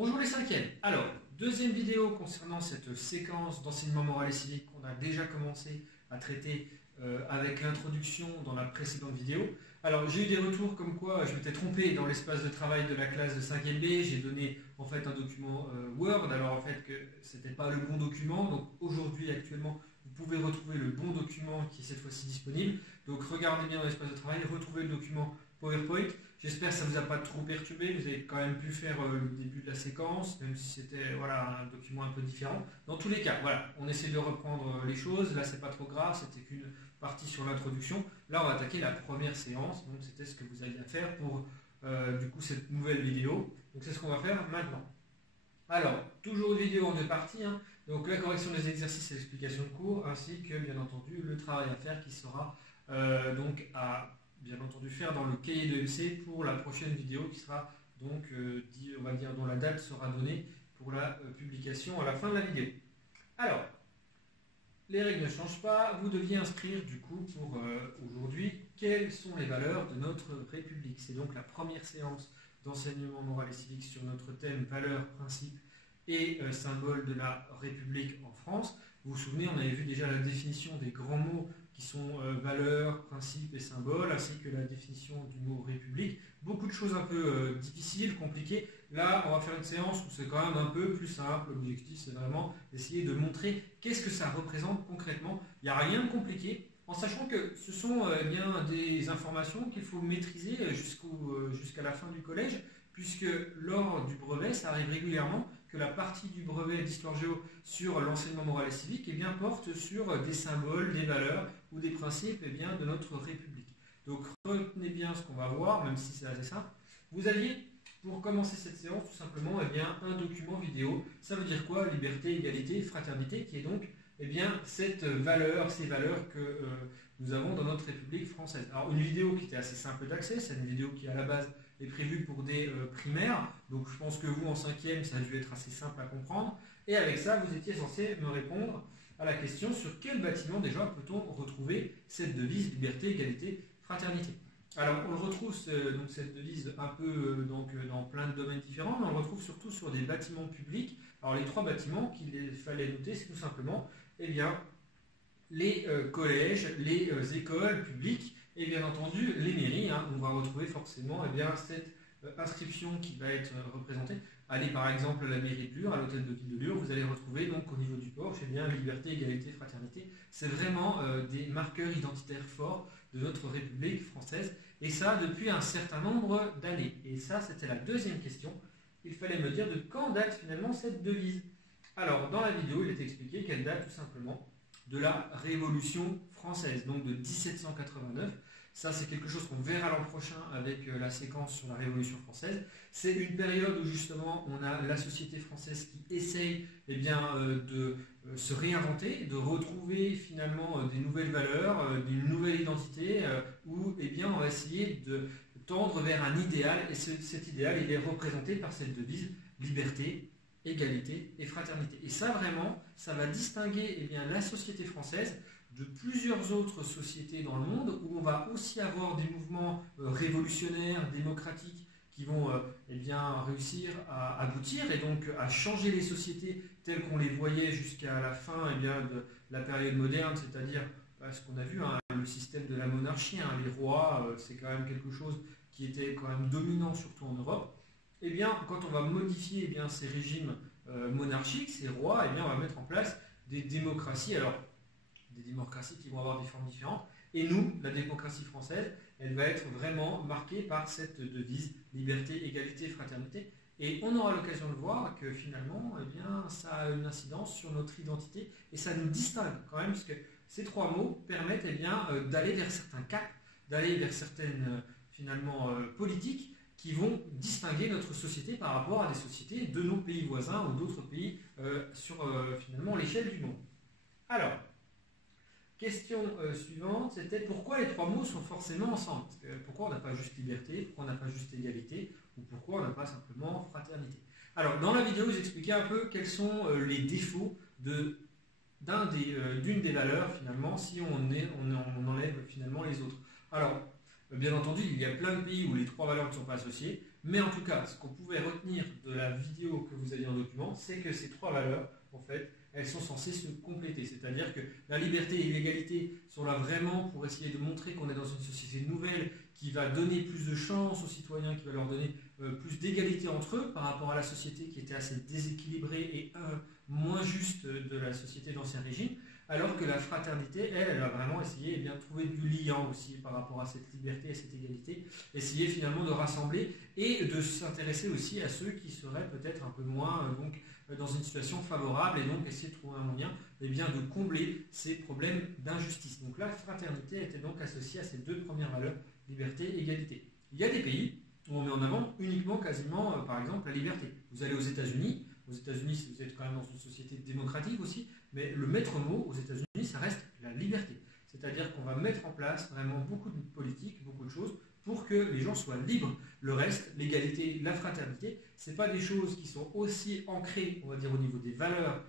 Bonjour les cinquièmes. Alors, deuxième vidéo concernant cette séquence d'enseignement moral et civique qu'on a déjà commencé à traiter avec l'introduction dans la précédente vidéo. Alors, j'ai eu des retours comme quoi je m'étais trompé dans l'espace de travail de la classe de 5e B. J'ai donné en fait un document Word, alors en fait que c'était pas le bon document. Donc aujourd'hui, actuellement, vous pouvez retrouver le bon document qui est cette fois-ci disponible. Donc regardez bien dans l'espace de travail, retrouvez le document PowerPoint. J'espère que ça ne vous a pas trop perturbé, vous avez quand même pu faire le début de la séquence, même si c'était un document un peu différent. Dans tous les cas, voilà, on essaie de reprendre les choses, là c'est pas trop grave, c'était qu'une partie sur l'introduction. Là on va attaquer la première séance, donc c'était ce que vous aviez à faire pour du coup cette nouvelle vidéo. Donc c'est ce qu'on va faire maintenant. Alors, toujours une vidéo en deux parties, hein. Donc la correction des exercices et l'explication de cours, ainsi que bien entendu le travail à faire qui sera donc à bien entendu faire dans le cahier de MC pour la prochaine vidéo qui sera donc, on va dire, dont la date sera donnée pour la publication à la fin de la vidéo. Alors, les règles ne changent pas, vous deviez inscrire du coup pour aujourd'hui quelles sont les valeurs de notre République. C'est donc la première séance d'enseignement moral et civique sur notre thème valeurs, principes et symboles de la République en France. Vous vous souvenez, on avait vu déjà la définition des grands mots qui sont valeurs, principes et symboles, ainsi que la définition du mot République. Beaucoup de choses un peu difficiles, compliquées. Là, on va faire une séance où c'est quand même un peu plus simple. L'objectif, c'est vraiment d'essayer de montrer qu'est-ce que ça représente concrètement. Il n'y a rien de compliqué, en sachant que ce sont bien des informations qu'il faut maîtriser jusqu'à la fin du collège, puisque lors du brevet, ça arrive régulièrement que la partie du brevet d'histoire géo sur l'enseignement moral et civique porte sur des symboles, des valeurs ou des principes de notre République. Donc retenez bien ce qu'on va voir, même si c'est assez simple. Vous aviez, pour commencer cette séance, tout simplement un document vidéo. Ça veut dire quoi? Liberté, égalité, fraternité, qui est donc cette valeur, ces valeurs que nous avons dans notre République française. Alors une vidéo qui était assez simple d'accès, c'est une vidéo qui à la base est prévue pour des primaires, donc je pense que vous en 5e ça a dû être assez simple à comprendre, et avec ça vous étiez censé me répondre à la question sur quel bâtiment déjà peut-on retrouver cette devise liberté, égalité, fraternité. Alors on le retrouve donc cette devise un peu dans plein de domaines différents, mais on le retrouve surtout sur des bâtiments publics. Alors les trois bâtiments qu'il fallait noter, c'est tout simplement les collèges, les écoles publiques et bien entendu les mairies. On va retrouver forcément cette inscription qui va être représentée. Allez par exemple à la mairie de Lure, à l'hôtel de ville de Lure, vous allez retrouver donc au niveau du porche liberté, égalité, fraternité. C'est vraiment des marqueurs identitaires forts de notre République française, et ça depuis un certain nombre d'années. Et ça c'était la deuxième question. Il fallait me dire de quand date finalement cette devise. Alors dans la vidéo il est expliqué qu'elle date tout simplement de la Révolution française, donc de 1789. Ça, c'est quelque chose qu'on verra l'an prochain avec la séquence sur la Révolution française. C'est une période où justement on a la société française qui essaye de se réinventer, de retrouver finalement des nouvelles valeurs, d'une nouvelle identité, où on va essayer de tendre vers un idéal, et cet idéal il est représenté par cette devise liberté, égalité et fraternité. Et ça vraiment, ça va distinguer la société française de plusieurs autres sociétés dans le monde, où on va aussi avoir des mouvements révolutionnaires, démocratiques, qui vont réussir à aboutir et donc à changer les sociétés telles qu'on les voyait jusqu'à la fin de la période moderne, c'est-à-dire ce qu'on a vu, le système de la monarchie, les rois, c'est quand même quelque chose qui était quand même dominant surtout en Europe. Quand on va modifier ces régimes monarchiques, ces rois, on va mettre en place des démocraties. Alors, des démocraties qui vont avoir des formes différentes. Et nous, la démocratie française, elle va être vraiment marquée par cette devise liberté, égalité, fraternité. Et on aura l'occasion de voir que finalement, ça a une incidence sur notre identité et ça nous distingue quand même, parce que ces trois mots permettent d'aller vers certains caps, d'aller vers certaines politiques qui vont distinguer notre société par rapport à des sociétés de nos pays voisins ou d'autres pays sur l'échelle du monde. Alors, question suivante, c'était pourquoi les trois mots sont forcément ensemble? Pourquoi on n'a pas juste liberté, pourquoi on n'a pas juste égalité, ou pourquoi on n'a pas simplement fraternité? Alors, dans la vidéo, j'expliquais un peu quels sont les défauts d'une des valeurs, finalement, si on enlève finalement les autres. Alors, Bien entendu, il y a plein de pays où les trois valeurs ne sont pas associées, mais en tout cas, ce qu'on pouvait retenir de la vidéo que vous aviez en document, c'est que ces trois valeurs, en fait, elles sont censées se compléter. C'est-à-dire que la liberté et l'égalité sont là vraiment pour essayer de montrer qu'on est dans une société nouvelle qui va donner plus de chance aux citoyens, qui va leur donner plus d'égalité entre eux par rapport à la société qui était assez déséquilibrée et moins juste de la société d'Ancien Régime, alors que la fraternité, elle va vraiment essayer de trouver du liant aussi par rapport à cette liberté et cette égalité, essayer finalement de rassembler et de s'intéresser aussi à ceux qui seraient peut-être un peu moins dans une situation favorable et donc essayer de trouver un moyen de combler ces problèmes d'injustice. Donc la fraternité était donc associée à ces deux premières valeurs, liberté et égalité. Il y a des pays où on met en avant uniquement quasiment, par exemple, la liberté. Vous allez aux États-Unis, vous êtes quand même dans une société démocratique aussi, mais le maître mot aux États-Unis, ça reste la liberté. C'est-à-dire qu'on va mettre en place vraiment beaucoup de politiques, beaucoup de choses pour que les gens soient libres. Le reste, l'égalité, la fraternité, ce n'est pas des choses qui sont aussi ancrées, on va dire, au niveau des valeurs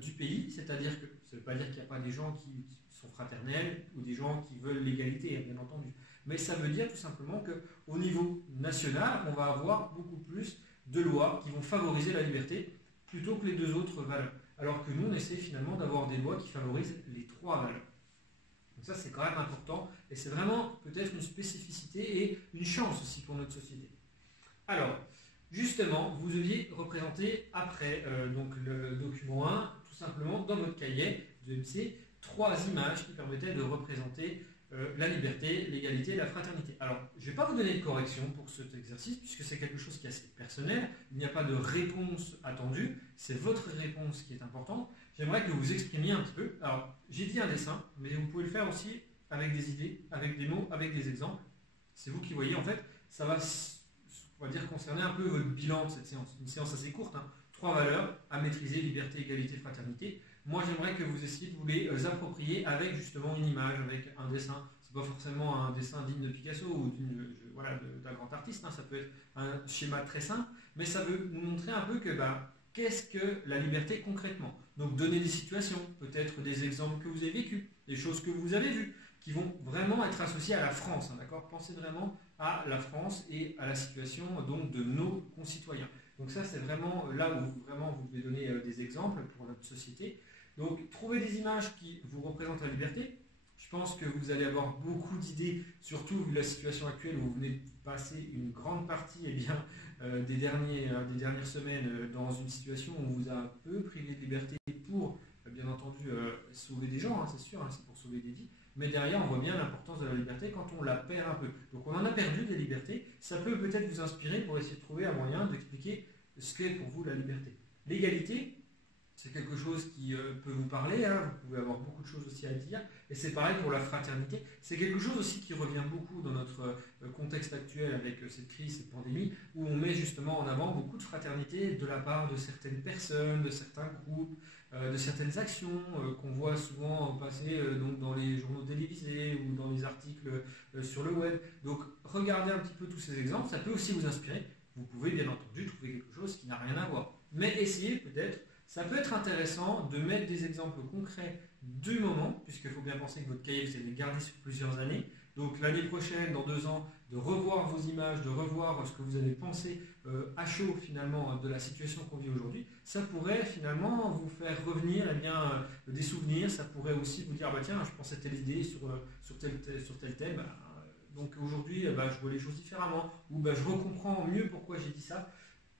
du pays. C'est-à-dire que ça ne veut pas dire qu'il n'y a pas des gens qui sont fraternels ou des gens qui veulent l'égalité, bien entendu. Mais ça veut dire tout simplement qu'au niveau national, on va avoir beaucoup plus de lois qui vont favoriser la liberté plutôt que les deux autres valeurs. Alors que nous, on essaie finalement d'avoir des lois qui favorisent les trois valeurs. Donc ça, c'est quand même important et c'est vraiment peut-être une spécificité et une chance aussi pour notre société. Alors, justement, vous deviez représenter après donc le document 1, tout simplement dans votre cahier de MC, 3 images qui permettaient de représenter la liberté, l'égalité et la fraternité. Alors, je ne vais pas vous donner de correction pour cet exercice, puisque c'est quelque chose qui est assez personnel. Il n'y a pas de réponse attendue, c'est votre réponse qui est importante. J'aimerais que vous exprimiez un petit peu. Alors, j'ai dit un dessin, mais vous pouvez le faire aussi avec des idées, avec des mots, avec des exemples. C'est vous qui voyez, en fait, ça va, on va dire, concerner un peu votre bilan de cette séance. Une séance assez courte, 3 valeurs à maîtriser, liberté, égalité, fraternité. Moi, j'aimerais que vous essayiez de vous les approprier avec justement une image, avec un dessin. Ce n'est pas forcément un dessin digne de Picasso ou d'un grand artiste, ça peut être un schéma très simple, mais ça veut nous montrer un peu que qu'est-ce que la liberté concrètement. Donc donner des situations, peut-être des exemples que vous avez vécus, des choses que vous avez vues, qui vont vraiment être associées à la France, d'accord ? Pensez vraiment à la France et à la situation donc, de nos concitoyens. Donc ça, c'est vraiment là où vraiment vous devez donner des exemples pour notre société. Donc, trouvez des images qui vous représentent la liberté. Je pense que vous allez avoir beaucoup d'idées, surtout vu la situation actuelle où vous venez de passer une grande partie des dernières semaines dans une situation où on vous a un peu privé de liberté pour, bien entendu, sauver des gens, c'est sûr, c'est pour sauver des vies. Mais derrière, on voit bien l'importance de la liberté quand on la perd un peu. Donc, on en a perdu des libertés. Ça peut peut-être vous inspirer pour essayer de trouver un moyen d'expliquer ce qu'est pour vous la liberté. L'égalité, c'est quelque chose qui peut vous parler, vous pouvez avoir beaucoup de choses aussi à dire, et c'est pareil pour la fraternité. C'est quelque chose aussi qui revient beaucoup dans notre contexte actuel avec cette crise, cette pandémie, où on met justement en avant beaucoup de fraternité de la part de certaines personnes, de certains groupes, de certaines actions qu'on voit souvent passer donc dans les journaux télévisés ou dans les articles sur le web. Donc regardez un petit peu tous ces exemples, ça peut aussi vous inspirer. Vous pouvez bien entendu trouver quelque chose qui n'a rien à voir. Mais essayez peut-être. Ça peut être intéressant de mettre des exemples concrets du moment, puisqu'il faut bien penser que votre cahier, vous allez le garder sur plusieurs années. Donc l'année prochaine, dans 2 ans, de revoir vos images, de revoir ce que vous avez pensé à chaud finalement de la situation qu'on vit aujourd'hui. Ça pourrait finalement vous faire revenir des souvenirs. Ça pourrait aussi vous dire, tiens, je pensais telle idée sur tel thème. Donc aujourd'hui, je vois les choses différemment. Ou je recomprends mieux pourquoi j'ai dit ça.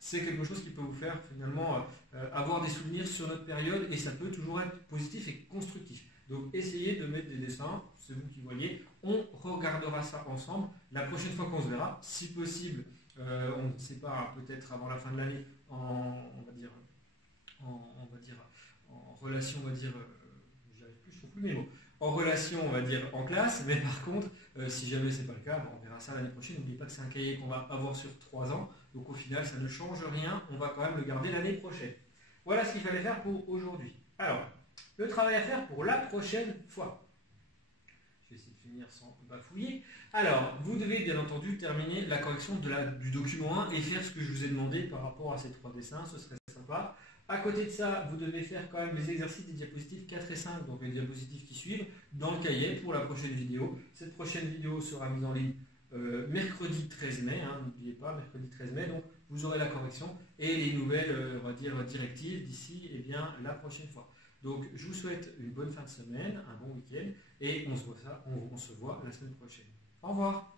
C'est quelque chose qui peut vous faire finalement avoir des souvenirs sur notre période et ça peut toujours être positif et constructif. Donc essayez de mettre des dessins, c'est vous qui voyez, on regardera ça ensemble la prochaine fois qu'on se verra, si possible, on ne sait pas, peut-être avant la fin de l'année, en relation, j'y arrive plus, je trouve plus mes mots, en relation, on va dire, en classe, mais par contre, si jamais c'est pas le cas, on verra ça l'année prochaine. N'oubliez pas que c'est un cahier qu'on va avoir sur 3 ans, donc au final, ça ne change rien, on va quand même le garder l'année prochaine. Voilà ce qu'il fallait faire pour aujourd'hui. Alors, le travail à faire pour la prochaine fois. Je vais essayer de finir sans bafouiller. Alors, vous devez bien entendu terminer la correction du document 1 et faire ce que je vous ai demandé par rapport à ces 3 dessins, ce serait sympa. À côté de ça, vous devez faire quand même les exercices des diapositives 4 et 5, donc les diapositives qui suivent, dans le cahier pour la prochaine vidéo. Cette prochaine vidéo sera mise en ligne mercredi 13 mai, hein, n'oubliez pas, mercredi 13 mai, donc vous aurez la correction et les nouvelles on va dire, directives d'ici la prochaine fois. Donc je vous souhaite une bonne fin de semaine, un bon week-end et on se voit la semaine prochaine. Au revoir.